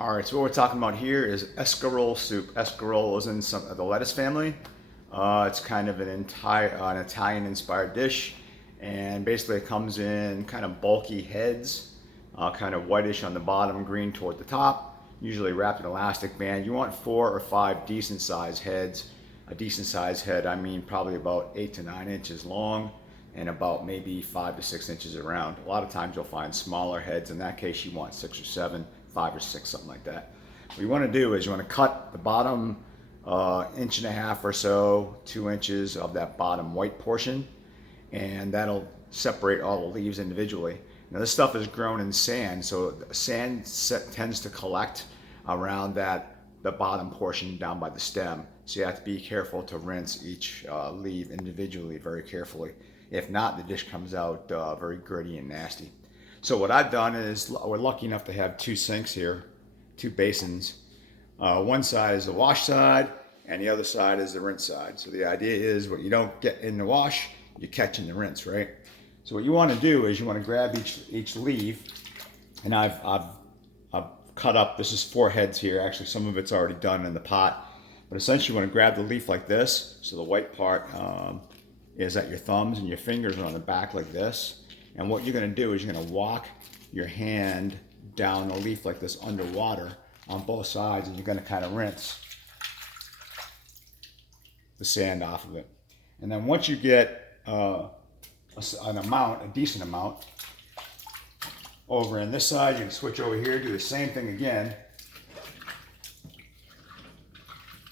All right, so what we're talking about here is escarole soup. Escarole is in some of the lettuce family. It's kind of an Italian-inspired dish, and basically it comes in kind of bulky heads, kind of whitish on the bottom, green toward the top, usually wrapped in elastic band. You want 4 or 5 decent-sized heads. A decent-sized head, I mean probably about 8 to 9 inches long and about maybe 5 to 6 inches around. A lot of times you'll find smaller heads. In that case, you want 6 or 7, 5 or 6, something like that. What you want to do is you want to cut the bottom inch and a half or so, 2 inches of that bottom white portion, and that'll separate all the leaves individually. Now this stuff is grown in sand, so sand tends to collect around the bottom portion down by the stem. So you have to be careful to rinse each leaf individually very carefully. If not, the dish comes out very gritty and nasty. So what I've done is, we're lucky enough to have 2 sinks here, 2 basins. One side is the wash side and the other side is the rinse side. So the idea is what you don't get in the wash, you catch in the rinse, right? So what you want to do is you want to grab each leaf, and I've cut up, this is 4 heads here, actually some of it's already done in the pot, but essentially you want to grab the leaf like this, so the white part is at your thumbs and your fingers are on the back like this. And what you're going to do is you're going to walk your hand down the leaf like this underwater on both sides, and you're going to kind of rinse the sand off of it. And then once you get a decent amount, over on this side, you can switch over here, do the same thing again.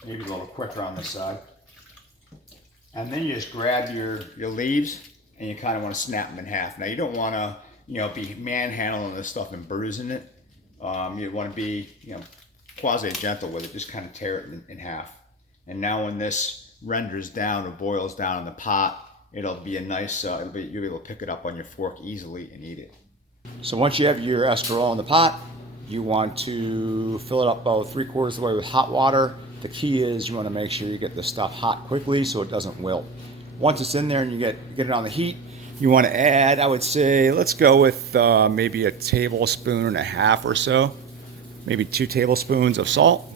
Maybe a little quicker on this side. And then you just grab your leaves and you kind of want to snap them in half. Now you don't want to, be manhandling this stuff and bruising it. You want to be, quasi gentle with it. Just kind of tear it in half. And now when this renders down or boils down in the pot, it'll be a nice, you'll be able to pick it up on your fork easily and eat it. So once you have your escarole in the pot, you want to fill it up about 3/4 of the way with hot water. The key is you want to make sure you get the stuff hot quickly so it doesn't wilt. Once it's in there and you get it on the heat, you want to add, I would say, let's go with maybe 1.5 tablespoons or so, maybe 2 tablespoons of salt.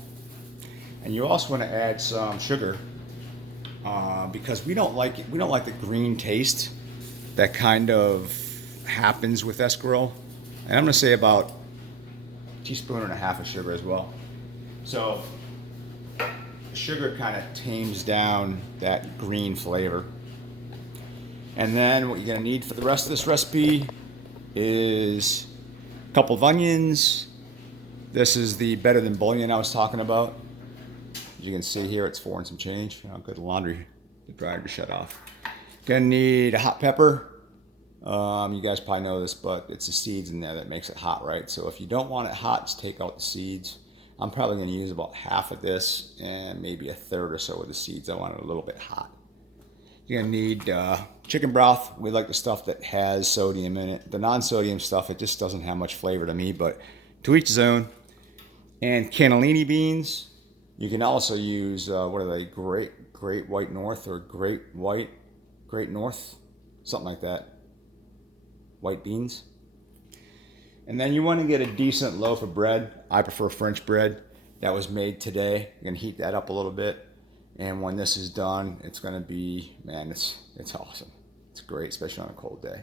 And you also want to add some sugar because we don't like the green taste that kind of happens with escarole. And I'm going to say about 1.5 teaspoons of sugar as well. So sugar kind of tames down that green flavor. And then what you're going to need for the rest of this recipe is a couple of onions. This is the better than bouillon I was talking about. As you can see here, it's 4 and some change. I'll get the laundry, the dryer to shut off. Gonna need a hot pepper. You guys probably know this, but it's the seeds in there that makes it hot, right? So if you don't want it hot, just take out the seeds. I'm probably going to use about half of this and maybe 1/3 or so of the seeds. I want it a little bit hot. You're going to need chicken broth. We like the stuff that has sodium in it. The non-sodium stuff, it just doesn't have much flavor to me, but to each his own. And cannellini beans. You can also use, what are they, Great White North or Great North, something like that. White beans. And then you want to get a decent loaf of bread. I prefer French bread that was made today. You're going to heat that up a little bit. And when this is done, it's going to be, man, it's awesome. It's great, especially on a cold day.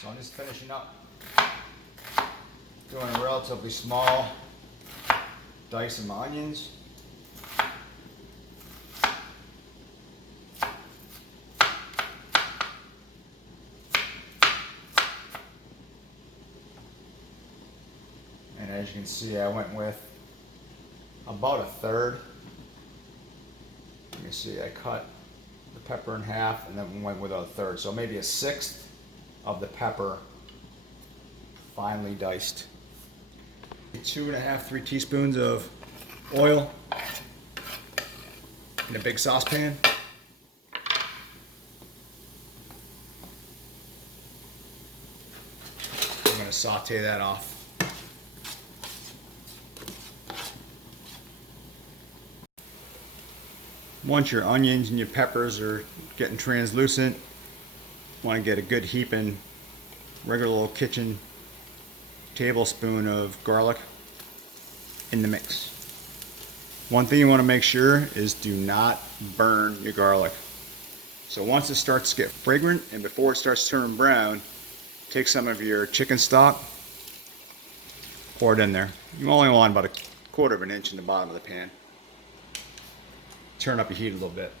So I'm just finishing up. Doing a relatively small dice of my onions. And as you can see, I went with about 1/3. You can see I cut the pepper in half and then went with 1/3. So maybe 1/6 of the pepper finely diced. 2.5, 3 teaspoons of oil in a big saucepan. I'm going to saute that off. Once your onions and your peppers are getting translucent, want to get a good heaping, regular old kitchen tablespoon of garlic in the mix. One thing you want to make sure is do not burn your garlic. So once it starts to get fragrant and before it starts turning brown, take some of your chicken stock, pour it in there. You only want about 1/4 of an inch in the bottom of the pan. Turn up your heat a little bit.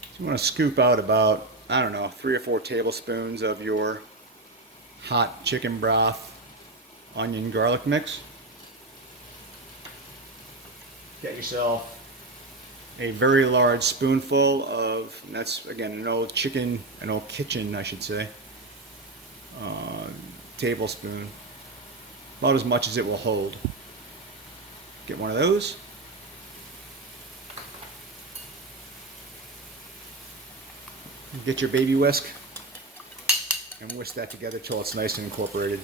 So you want to scoop out about, I don't know, 3 or 4 tablespoons of your hot chicken broth, onion, garlic mix. Get yourself a very large spoonful of, and that's again an old kitchen, I should say, tablespoon, about as much as it will hold. Get one of those. Get your baby whisk and whisk that together till it's nice and incorporated.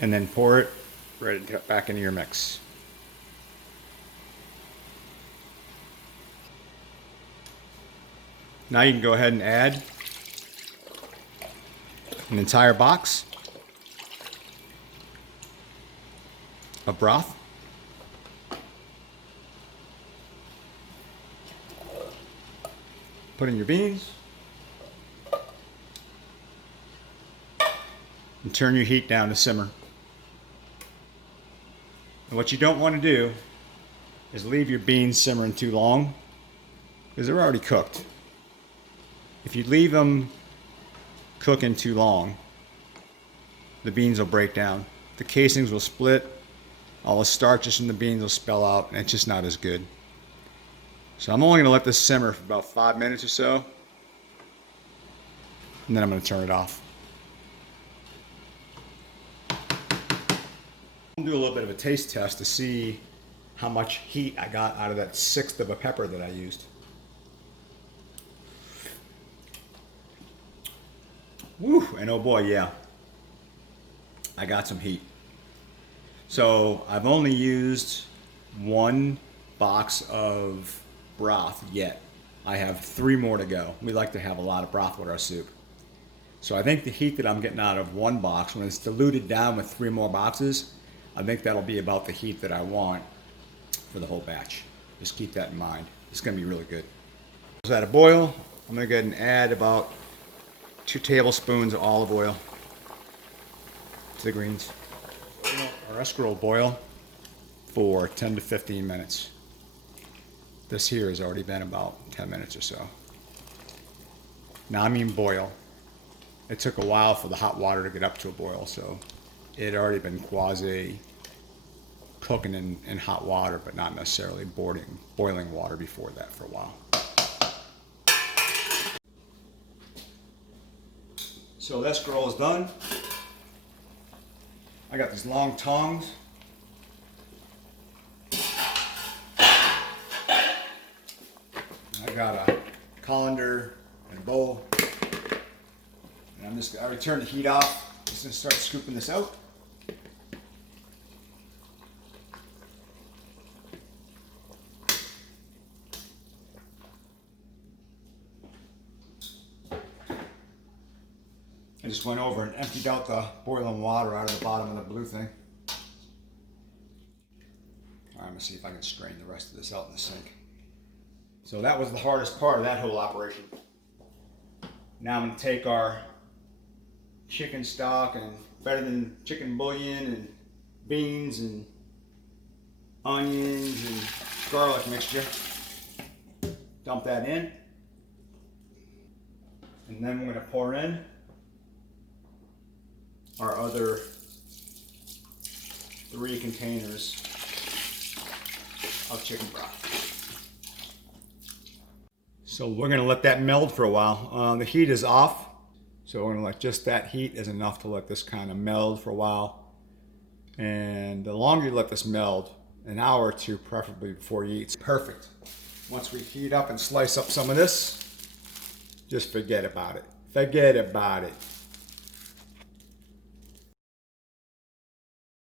And then pour it right back into your mix. Now you can go ahead and add an entire box of broth. Put in your beans and turn your heat down to simmer. And what you don't want to do is leave your beans simmering too long because they're already cooked. If you leave them cooking too long, the beans will break down. The casings will split, all the starches from the beans will spill out, and it's just not as good. So I'm only going to let this simmer for about 5 minutes or so, and then I'm going to turn it off. I'm going to do a little bit of a taste test to see how much heat I got out of that 1/6 of a pepper that I used. Woo, and oh boy, yeah, I got some heat. So I've only used 1 box of broth yet. I have 3 more to go. We like to have a lot of broth with our soup. So I think the heat that I'm getting out of 1 box, when it's diluted down with 3 more boxes, I think that'll be about the heat that I want for the whole batch. Just keep that in mind. It's going to be really good. So at a boil, I'm going to go ahead and add about 2 tablespoons of olive oil to the greens. Our escarole boil for 10 to 15 minutes. This here has already been about 10 minutes or so. Now I mean boil. It took a while for the hot water to get up to a boil, so it had already been quasi cooking in hot water, but not necessarily boiling water before that for a while. So this escarole is done. I got these long tongs. I got a colander and a bowl. And I already turned the heat off. Just gonna start scooping this out. I just went over and emptied out the boiling water out of the bottom of the blue thing. I'm gonna see if I can strain the rest of this out in the sink. So that was the hardest part of that whole operation. Now I'm gonna take our chicken stock and better than chicken bouillon and beans and onions and garlic mixture. Dump that in. And then we're gonna pour in our other 3 containers of chicken broth. So we're gonna let that meld for a while. The heat is off, so we're gonna let just that heat is enough to let this kind of meld for a while. And the longer you let this meld, an hour or 2 preferably before you eat, it's perfect. Once we heat up and slice up some of this, just forget about it. Forget about it.